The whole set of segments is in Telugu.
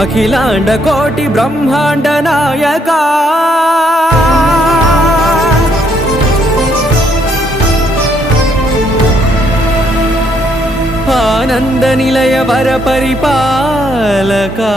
అఖిలాండ కోటి బ్రహ్మాండ నాయకా ఆనంద నిలయ వర పరిపాలకా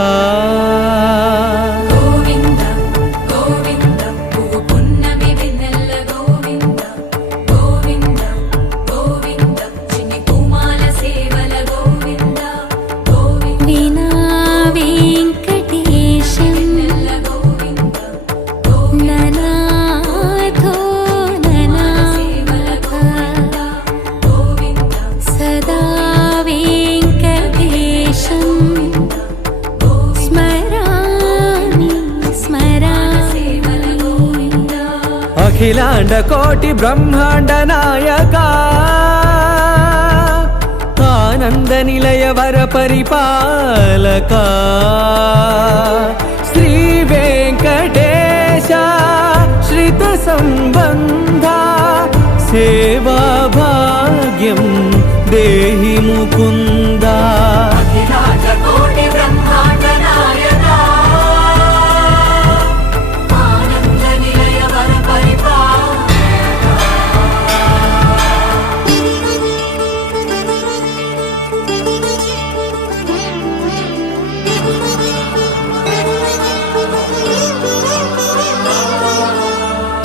అఖిలాండ కోటి బ్రహ్మాండ నాయకా ఆనంద నిలయ వర పరిపాలకా శ్రీ వెంకటేశ శ్రిత సంబంధ సేవా భాగ్యం దేహి ముకుందా. అఖిలాండ కోటి బ్రహ్మాండ నాయకా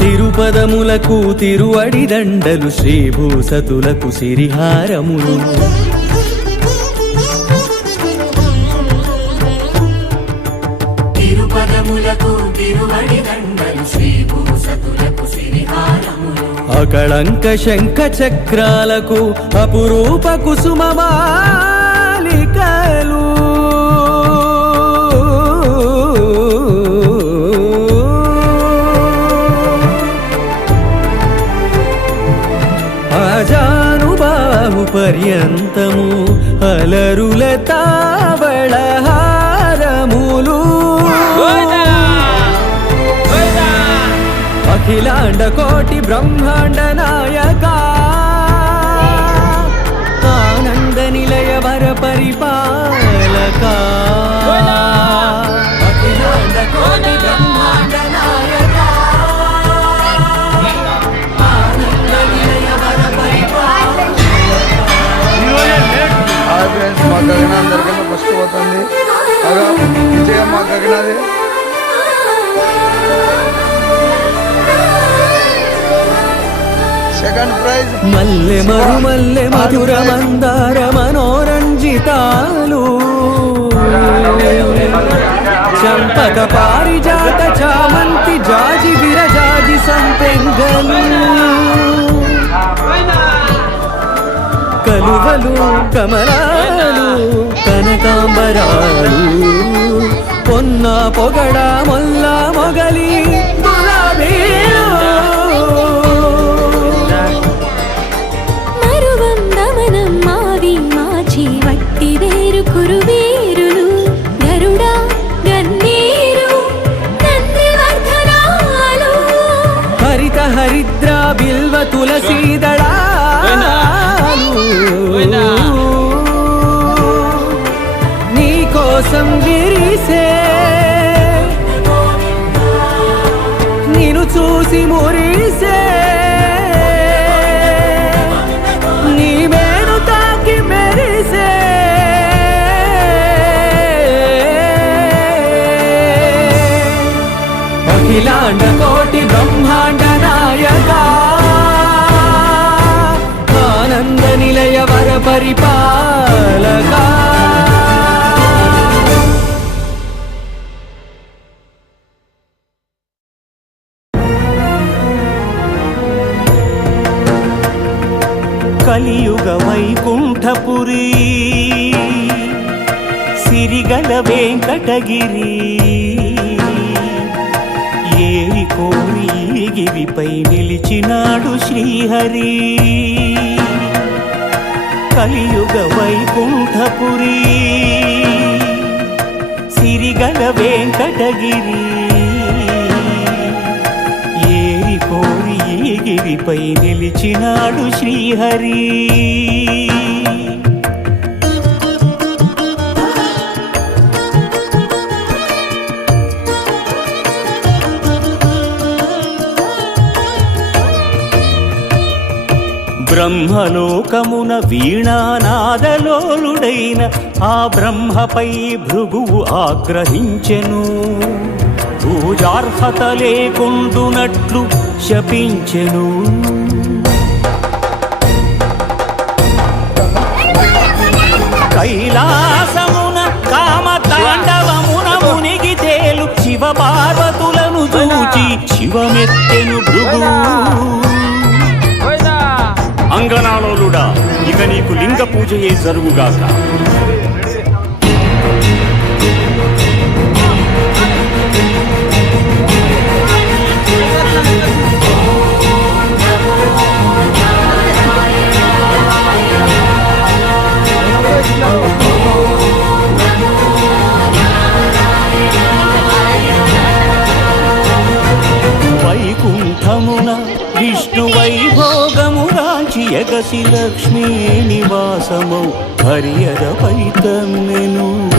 తిరుపదములకు తిరువడి దండలు శ్రీభూసతులకు సిరిహారములు తిరుపదములకు తిరువడి దండలు శ్రీభూసతులకు సిరిహారములు అకళంక శంఖ చక్రాలకు అపురూప కుసుమమాలికలు అజానుబాహు పర్యంతము అలరుల తావళహారములు అఖిలాండ కోటి బ్రహ్మాండ నాయకా ఆనంద నిలయ వర పరిపాలకా అఖిలాండ కోటి బ్రహ్మాండ నాయకా మా గగన అందరికన్నా ఫస్ట్ పోతుంది విజయం మా గగనది. సెకండ్ ప్రైజ్ మల్లె మరుమల్లె మధుర మందార మనోరంజితాలు చంపక పారిజాత చామంతి జాజి విరజాజి సంపెంగలు కలువలు కమలాలు కనకాంబరాలు పొన్న పొగడ మొల్ల మొగలి మరువందమనం మావి మాచి వట్టి వేరు కురువీరులు గరుడ గన్నీరు నందివర్ధనాలు హరిత హరిద్ర బిల్వ తులసీదళా నీ కోసం విరిసే నిన్ను చూసి మురిసే నీ మేను తాకి మెరిసే అఖిలాండ కోటి బ్రహ్మాండ నాయకా ఆనంద నిలయ వర పరిపాలకా కలియుగ వైకుంఠపురి సిరిగల వెంకటగిరి ఏరి కోరి గిరిపై నిలిచినాడు శ్రీహరి. కలియుగ వైకుంఠపురి సిరిగల వెంకటగిరి ఏరి కోరి గిరిపై నిలిచినాడు శ్రీహరి. బ్రహ్మలోకమున వీణానాదలోలుడైన ఆ బ్రహ్మపై భృగువు ఆగ్రహించెను. పూజార్హత లేకుండునట్లు శపించెను. కైలాసమున కామ తాండవమున మునిగి తేలు శివ పార్వతులను చూచి శివమెత్తెను భృగు. అంగనాలోలుడా, ఇక నీకు లింగ పూజయే జరుగుగాక. వైకుంఠమున విష్ణు వైభోగముగాంచి ఎగసి లక్ష్మీ నివాసమౌ హరియదపై తన్నెను.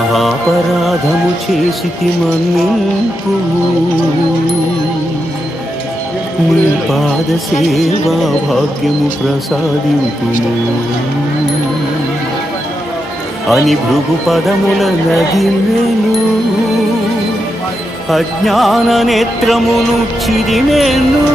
మహాపరాధము చేసితి మన్నింపు, నీ పాద సేవా భాగ్యము ప్రసాదింపుము అని భృగు పదముల నదిమెను. అజ్ఞాన నేత్రమును చిరిమెను.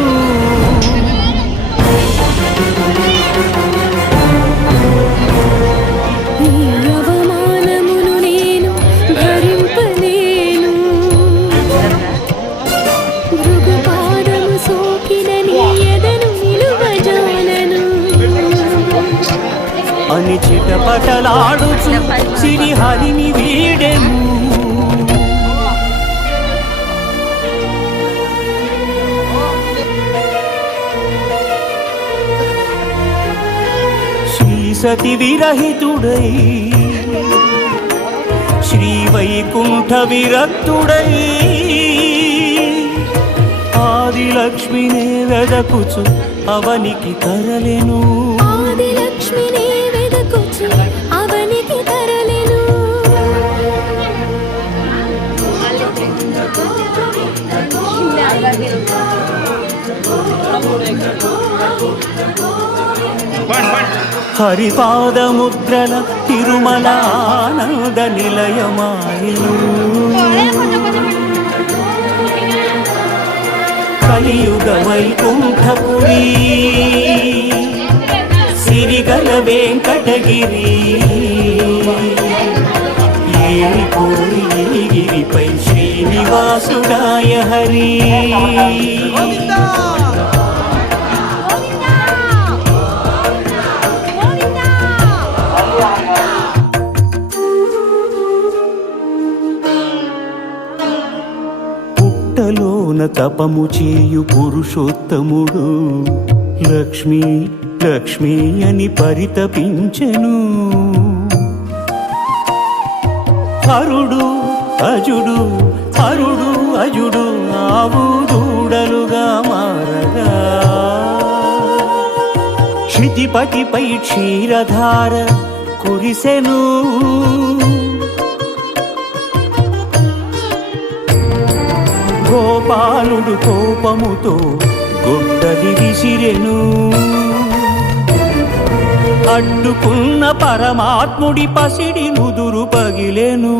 అని చిటపటలాడుచు సిరిహరిని వీడెను. శ్రీ సతి విరహితుడై శ్రీ వైకుంఠ విరక్తుడై ఆదిలక్ష్మినే వెదకుచు అవనికి తరలెను. ఆదిలక్ష్మినే వెదకుచు అవనికి తరలెను. హరిపాదముద్రల తిరుమలానంద నిలయమాయను. కలియుగ వైకుంఠపురీ సిరిగల వెంకటగిరి. ఏరి కోరి గిరిపై శ్రీనివాసుడాయ హరి. పుట్టలోన తపము చేయు పురుషోత్తముడు లక్ష్మీ లక్ష్మీ అని పరితపించెను. హరుడు అజుడు హరుడు అజుడు ఆవు దూడలుగా మారగా క్షితిపతిపై క్షీరధార కురిసెను. గోపాలుడు కోపముతో గొడ్డలి విసిరెను. అడ్డుకున్న పరమాత్ముడి పసిడి నుదురు పగిలెను.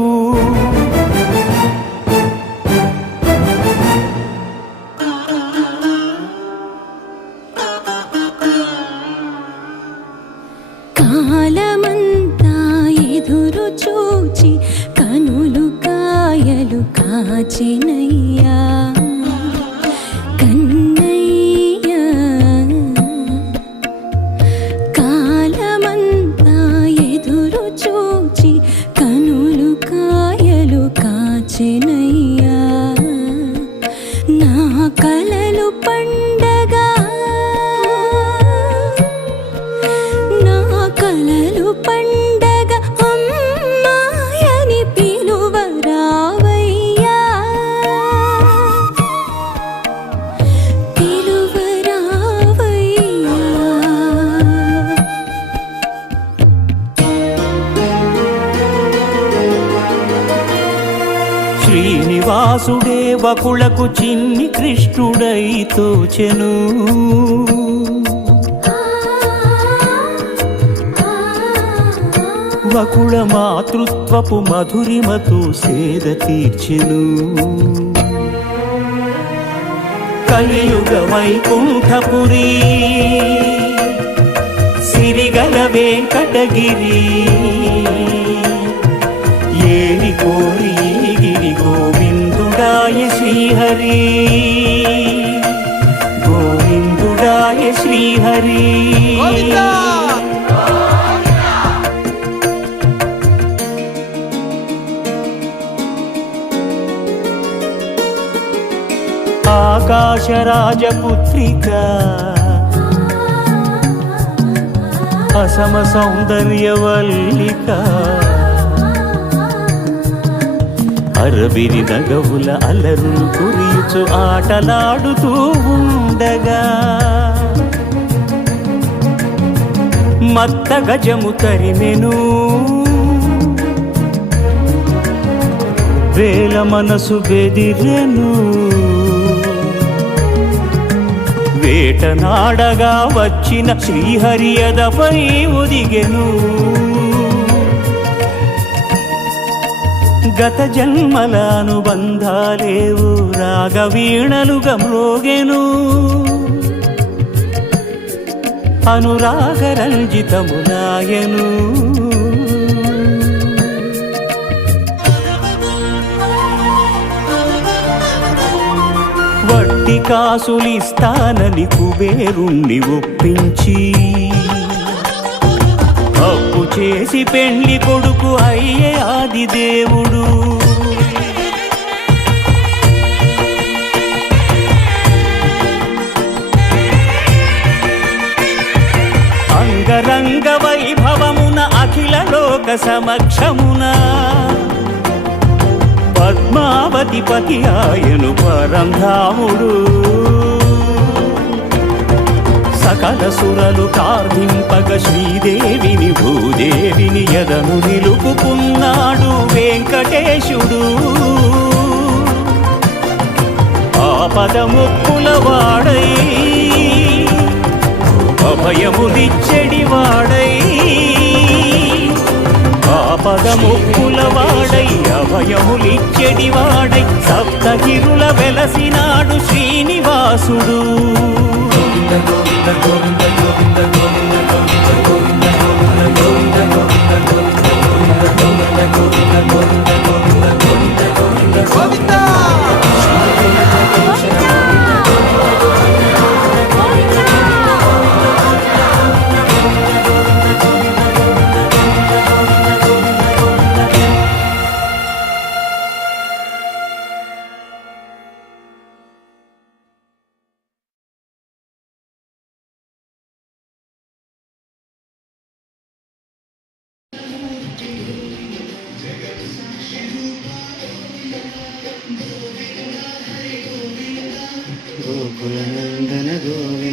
కాలమంతా ఎదురు చూచి కనులు కాయలు కాచినయ్యా కన్నయ్యా. కాలమంతా ఎదురు చూచి కనులు కాయలు కాచినయ్యా. నా కలలు పండగా నా కలలు పండగ అమ్మాయని పిలువరావయ్యా. వ్యాసుడే వకులకు చిన్ని కృష్ణుడై తోచెను వకుళ మాతృత్వపు మధురిమతో సేద తీర్చెను కలియుగ వైకుంఠపురి సిరిగల వెంకటగిరి ఏరి కోరి గిరి గోవిందుడాయ శ్రీహరి గోవిందుడాయ శ్రీహరి ఆకాశరాజపుత్రిక అసమ సౌందర్యవల్లిక అరవిరి నగవుల అలరులు కురియుచు ఆటలాడుతూ ఉండగా మత్త గజము తరిమెను వేల మనసు బెదిరెను వేటనాడగా వచ్చిన శ్రీహరియదపై ఒదిగెను గత జన్మల అనుబంధాలేవు రాగవీణలుగా మ్రోగెను అనురాగరంజితములాయను వట్టి కాసులిస్తానని కుబేరుణ్ణి ఒప్పించి అప్పు చేసి పెళ్లి కొడుకు అయ్యే ఆదిదేవుడు అంగరంగ వైభవమున అఖిల లోక సమక్షమున పద్మావతి పతి ఆయను పరంధాముడు సకల సురలు ప్రార్థింపగ శ్రీదేవిని భూదేవిని ఎదను నిలుపుకున్నాడు వెంకటేశుడు ఆపదముక్కుల వాడై అభయములిచ్చడి వాడై ఆపదముక్కుల వాడై అభయములిచ్చడి వాడై సప్తగిరుల వెలసినాడు శ్రీనివాసుడు గోకులనందన గోవింద